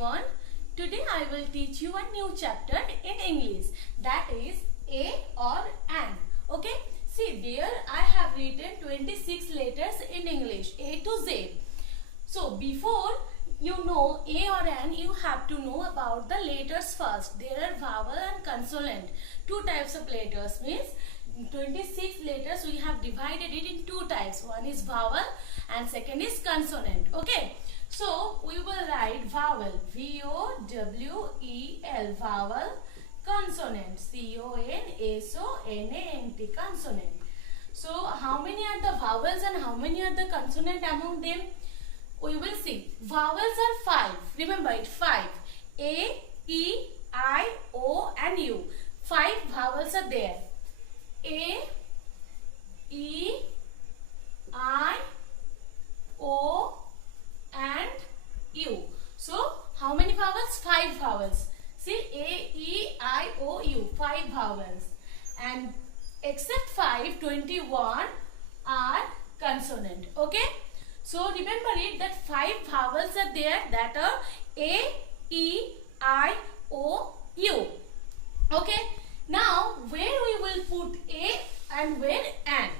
everyone. Today I will teach you a new chapter in English, that is A or An. Okay, see there I have written 26 letters in English, A to Z. So before you know A or An, you have to know about the letters first. There are vowel and consonant. Two types of letters, means 26 letters we have divided it in two types. One is vowel and second is consonant. Okay, so we will write vowel, V-O-W-E-L, vowel, consonant, C-O-N-S-O-N-A-N-T, consonant. So how many are the vowels and how many are the consonant among them? We will see. Vowels are 5. Remember it, 5. A, E, I, O and U. 5 vowels are there. A, E, I, O and U. So how many vowels? 5 vowels. See, A, E, I, O, U. 5 vowels. And except 5, 21 are consonant. Okay. So remember it that 5 vowels are there, that are A, E, I, O, U. Okay. Now where we will put A and where An?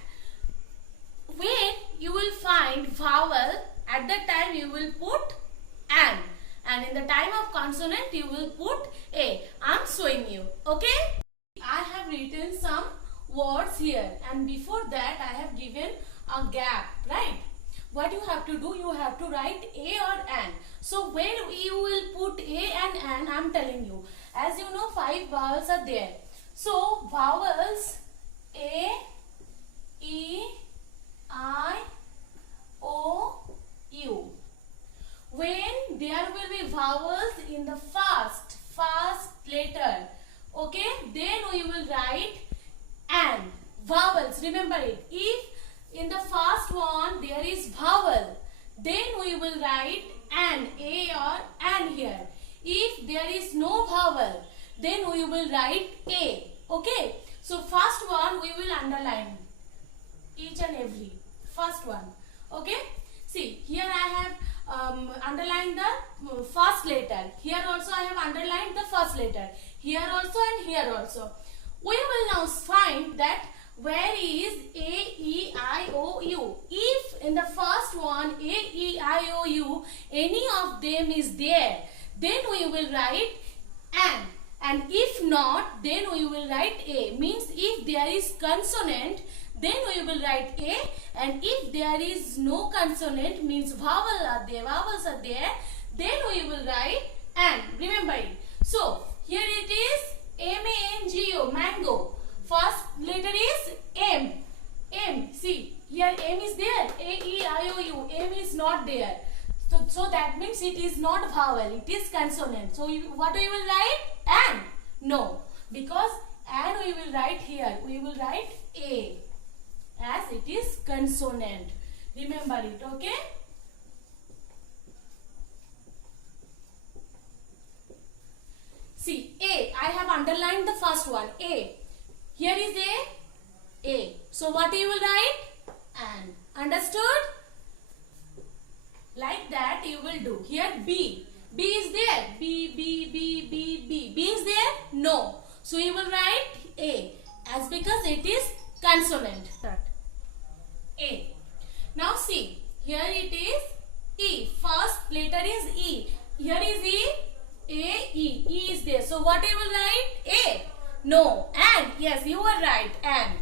Where you will find vowel, at that time you will put An. And in the time of consonant you will put A. I am showing you. Okay. I have written some words here and before that I have given a gap, right? What you have to do, you have to write A or An. So where you will put A and An, I am telling you. As you know, 5 vowels are there. So vowels A, E, I, O, U. When there will be vowels in the first letter, okay, then we will write An. Vowels, remember it. If in the first one there is vowel, then we will write An, A or An here. If there is no vowel, then we will write A. Okay. So first one we will underline each and every. First one. Okay. See, here I have underlined the first letter. Here also I have underlined the first letter. Here also and here also. We will now find that where is A, E, I, O, U. If in the first one A, E, I, O, U, any of them is there, then we will write An. And if not, then we will write A. Means if there is consonant, then we will write A. And if there is no consonant, means vowels are there, then we will write An. Remember it. So here it is M-A-N-G-O, mango. First letter is M. M. See, here M is there. A-E-I-O-U. M is not there. So that means it is not vowel. It is consonant. So what we will write? An. No. Because An we will write here. We will write A. As it is consonant. Remember it. Okay. See, A. I have underlined the first one. A. Here is A. So what you will write? An. Understood? Like that you will do. Here B. B is there. B. B is there? No. So you will write A. As because it is consonant. A. Now see. Here it is E. First letter is E. Here is E. A. E. E is there. So what you will write? A. No. An. Yes, you are right. An.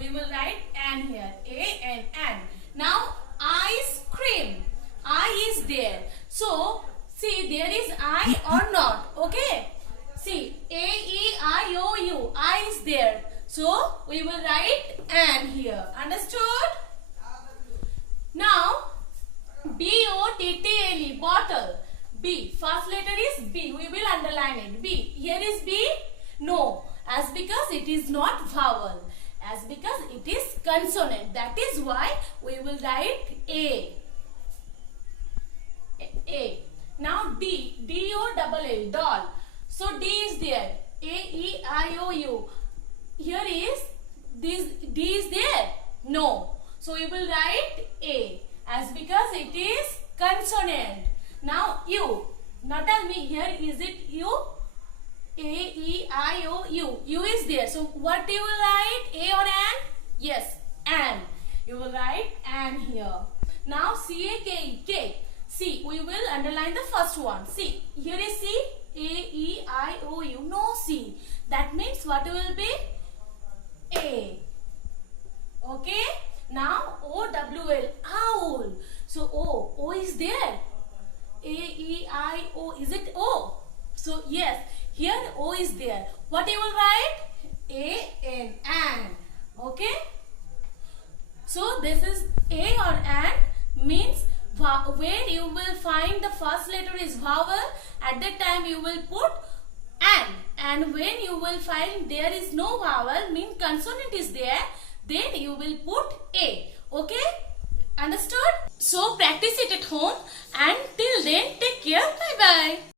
We will write An here. A and An. Now ice cream. I is there. So see, there is I or not. Okay. See, A-E-I-O-U. I is there. So we will write An here. Understood? Now B-O-T-T-L-E, bottle. B. First letter is B. We will underline it. B. Here is B. No. As because it is not vowel. As because it is consonant. That is why we will write A. A. Now D. D-O-double-L, doll. So D is there. A-E-I-O-U. Here is this. D is there? No. So we will write A. As because it is consonant. Now U. Now tell me, here is it U? A, E, I, O, U. U is there. So what you will write? A or an? Yes, an. You will write an here. Now C, A, K, E. K. C. We will underline the first one. C. Here is C. A, E, I, O, U. No C. That means what will be? A. Okay. Now O, W, L. Owl. So O is there. A, E, I, O. Is it O? So yes, here O is there. What you will write? A, N, an. Okay. So this is A or an means where you will find the first letter is vowel. At that time you will put an. And when you will find there is no vowel, mean consonant is there, then you will put A. Okay? Understood? So practice it at home, and till then take care. Bye bye.